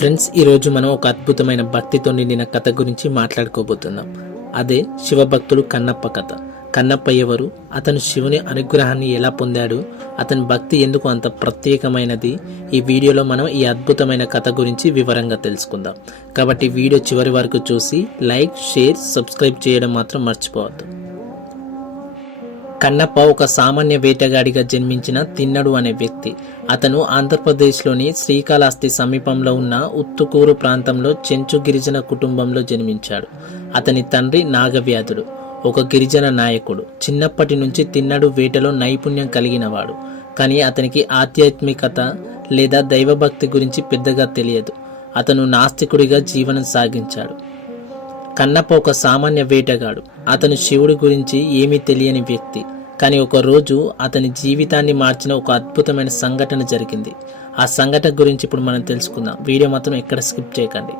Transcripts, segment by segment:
Friends, ఈరోజు మనం ఒక అద్భుతమైన భక్తితో నిండిన కథ గురించి మాట్లాడుకోబోతున్నాం. అదే శివభక్తుడు కన్నప్ప కథ. కన్నప్ప ఎవరు, అతను శివుని అనుగ్రహాన్ని ఎలా పొందాడు, అతని భక్తి ఎందుకు అంత ప్రత్యేకమైనది, ఈ వీడియోలో మనం ఈ అద్భుతమైన కథ గురించి వివరంగా తెలుసుకుందాం. కాబట్టి వీడియో చివరి వరకు చూసి లైక్, షేర్, సబ్స్క్రైబ్ చేయడం మాత్రం మర్చిపోవద్దు. కన్నప్ప ఒక సామాన్య వేటగాడిగా జన్మించిన తిన్నడు అనే వ్యక్తి. అతను ఆంధ్రప్రదేశ్లోని శ్రీకాళహస్తి సమీపంలో ఉన్న ఉత్తుకూరు ప్రాంతంలో చెంచు గిరిజన కుటుంబంలో జన్మించాడు. అతని తండ్రి నాగవ్యాధుడు, ఒక గిరిజన నాయకుడు. చిన్నప్పటి నుంచి తిన్నడు వేటలో నైపుణ్యం కలిగినవాడు. కానీ అతనికి ఆధ్యాత్మికత లేదా దైవభక్తి గురించి పెద్దగా తెలియదు. అతను నాస్తికుడిగా జీవనం సాగించాడు. కన్నప్ప ఒక సామాన్య వేటగాడు. అతను శివుడి గురించి ఏమీ తెలియని వ్యక్తి. కానీ ఒక రోజు అతని జీవితాన్ని మార్చిన ఒక అద్భుతమైన సంఘటన జరిగింది. ఆ సంఘటన గురించి ఇప్పుడు మనం తెలుసుకుందాం. వీడియో మాత్రం ఎక్కడ స్కిప్ చేయకండి.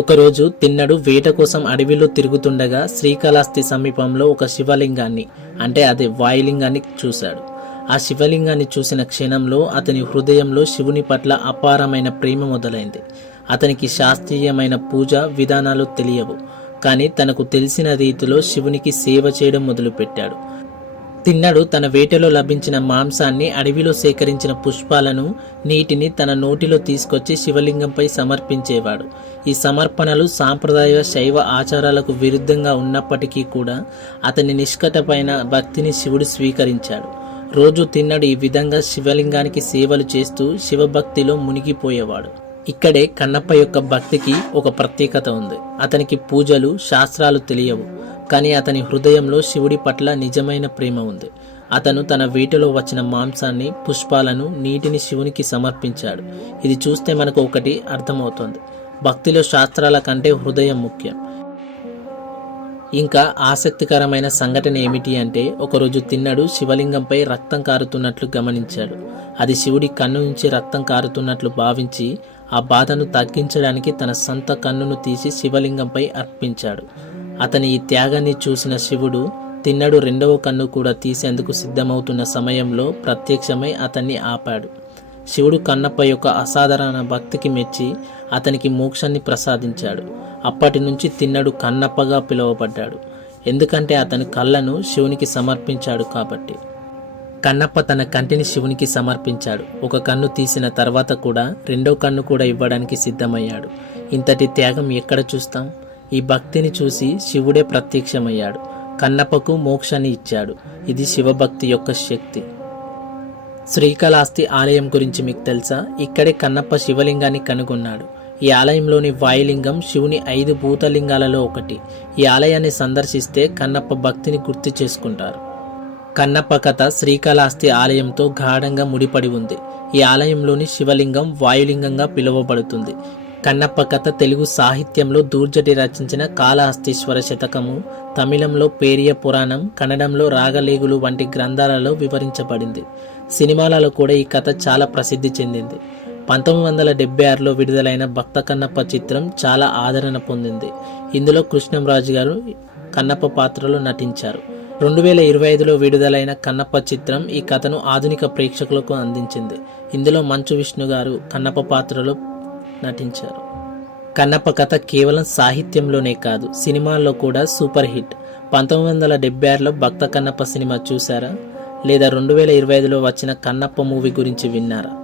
ఒకరోజు తిన్నడు వేట కోసం అడవిలో తిరుగుతుండగా శ్రీకాళహస్తి సమీపంలో ఒక శివలింగాన్ని, అంటే అదే వాయులింగాన్ని చూశాడు. ఆ శివలింగాన్ని చూసిన క్షణంలో అతని హృదయంలో శివుని పట్ల అపారమైన ప్రేమ మొదలైంది. అతనికి శాస్త్రీయమైన పూజ విధానాలు తెలియవు, కానీ తనకు తెలిసిన రీతిలో శివునికి సేవ చేయడం మొదలుపెట్టాడు. తిన్నడు తన వేటలో లభించిన మాంసాన్ని, అడవిలో సేకరించిన పుష్పాలను, నీటిని తన నోటిలో తీసుకొచ్చి శివలింగంపై సమర్పించేవాడు. ఈ సమర్పణలు సాంప్రదాయ శైవ ఆచారాలకు విరుద్ధంగా ఉన్నప్పటికీ కూడా అతని నిష్కటమైన భక్తిని శివుడు స్వీకరించాడు. రోజు తిన్నడు ఈ విధంగా శివలింగానికి సేవలు చేస్తూ శివభక్తిలో మునిగిపోయేవాడు. ఇక్కడే కన్నప్ప యొక్క భక్తికి ఒక ప్రత్యేకత ఉంది. అతనికి పూజలు, శాస్త్రాలు తెలియవు, కానీ అతని హృదయంలో శివుడి పట్ల నిజమైన ప్రేమ ఉంది. అతను తన వేటలో వచ్చిన మాంసాన్ని, పుష్పాలను, నీటిని శివునికి సమర్పించాడు. ఇది చూస్తే మనకు ఒకటి అర్థమవుతుంది: భక్తిలో శాస్త్రాల కంటే హృదయం ముఖ్యం. ఇంకా ఆసక్తికరమైన సంఘటన ఏమిటి అంటే, ఒకరోజు తిన్నడు శివలింగంపై రక్తం కారుతున్నట్లు గమనించాడు. అది శివుడి కన్ను నుంచి రక్తం కారుతున్నట్లు భావించి ఆ బాధను తగ్గించడానికి తన సొంత కన్నును తీసి శివలింగంపై అర్పించాడు. అతని ఈ త్యాగాన్ని చూసిన శివుడు తిన్నడు రెండవ కన్ను కూడా తీసేందుకు సిద్ధమవుతున్న సమయంలో ప్రత్యక్షమై అతన్ని ఆపాడు. శివుడు కన్నప్ప యొక్క అసాధారణ భక్తికి మెచ్చి అతనికి మోక్షాన్ని ప్రసాదించాడు. అప్పటి నుంచి తిన్నడు కన్నప్పగా పిలువబడ్డాడు, ఎందుకంటే అతని కళ్ళను శివునికి సమర్పించాడు కాబట్టి. కన్నప్ప తన కంటిని శివునికి సమర్పించాడు. ఒక కన్ను తీసిన తర్వాత కూడా రెండో కన్ను కూడా ఇవ్వడానికి సిద్ధమయ్యాడు. ఇంతటి త్యాగం ఎక్కడ చూస్తాం? ఈ భక్తిని చూసి శివుడే ప్రత్యక్షమయ్యాడు, కన్నప్పకు మోక్షాన్ని ఇచ్చాడు. ఇది శివభక్తి యొక్క శక్తి. శ్రీకాళహస్తి ఆలయం గురించి మీకు తెలుసా? ఇక్కడే కన్నప్ప శివలింగాన్ని కనుగొన్నాడు. ఈ ఆలయంలోని వాయులింగం శివుని 5 భూతలింగాలలో ఒకటి. ఈ ఆలయాన్ని సందర్శిస్తే కన్నప్ప భక్తిని గుర్తు చేసుకుంటారు. కన్నప్ప కథ శ్రీకాళహస్తి ఆలయంతో గాఢంగా ముడిపడి ఉంది. ఈ ఆలయంలోని శివలింగం వాయులింగంగా పిలువబడుతుంది. కన్నప్ప కథ తెలుగు సాహిత్యంలో దూర్జటి రచించిన కాళహస్తీశ్వర శతకము, తమిళంలో పేరియ పురాణం, కన్నడంలో రాగలేగులు వంటి గ్రంథాలలో వివరించబడింది. సినిమాలలో కూడా ఈ కథ చాలా ప్రసిద్ధి చెందింది. 1976లో విడుదలైన భక్త కన్నప్ప చిత్రం చాలా ఆదరణ పొందింది. ఇందులో కృష్ణంరాజు గారు కన్నప్ప పాత్రలో నటించారు. 2025లో విడుదలైన కన్నప్ప చిత్రం ఈ కథను ఆధునిక ప్రేక్షకులకు అందించింది. ఇందులో మంచు విష్ణు గారు కన్నప్ప పాత్రలో నటించారు. కన్నప్ప కథ కేవలం సాహిత్యంలోనే కాదు, సినిమాల్లో కూడా సూపర్ హిట్. 1976లో భక్త కన్నప్ప సినిమా చూసారా? లేదా 2025లో వచ్చిన కన్నప్ప మూవీ గురించి విన్నారా?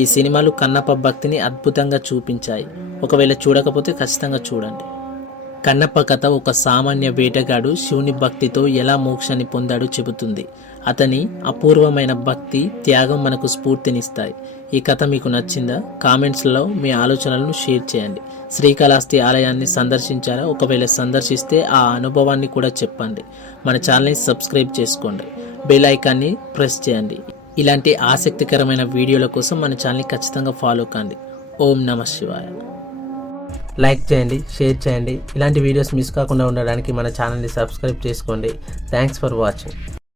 ఈ సినిమాలు కన్నప్ప భక్తిని అద్భుతంగా చూపించాయి. ఒకవేళ చూడకపోతే ఖచ్చితంగా చూడండి. కన్నప్ప కథ ఒక సామాన్య వేటగాడు శివుని భక్తితో ఎలా మోక్షాన్ని పొందాడో చెబుతుంది. అతని అపూర్వమైన భక్తి, త్యాగం మనకు స్ఫూర్తినిస్తాయి. ఈ కథ మీకు నచ్చిందా? కామెంట్స్లో మీ ఆలోచనలను షేర్ చేయండి. శ్రీకాళహస్తి ఆలయాన్ని సందర్శించారా? ఒకవేళ సందర్శిస్తే ఆ అనుభవాన్ని కూడా చెప్పండి. మన ఛానల్ని సబ్స్క్రైబ్ చేసుకోండి, బెల్ ఐకాన్ని ప్రెస్ చేయండి. ఇలాంటి ఆసక్తికరమైన వీడియోల కోసం మన ఛానల్ని ఖచ్చితంగా ఫాలో కండి. ఓం నమః శివాయ. లైక్ చేయండి, షేర్ చేయండి. ఇలాంటి వీడియోస్ మిస్ కాకుండా ఉండడానికి మన ఛానల్ని సబ్స్క్రైబ్ చేసుకోండి. Thanks for watching.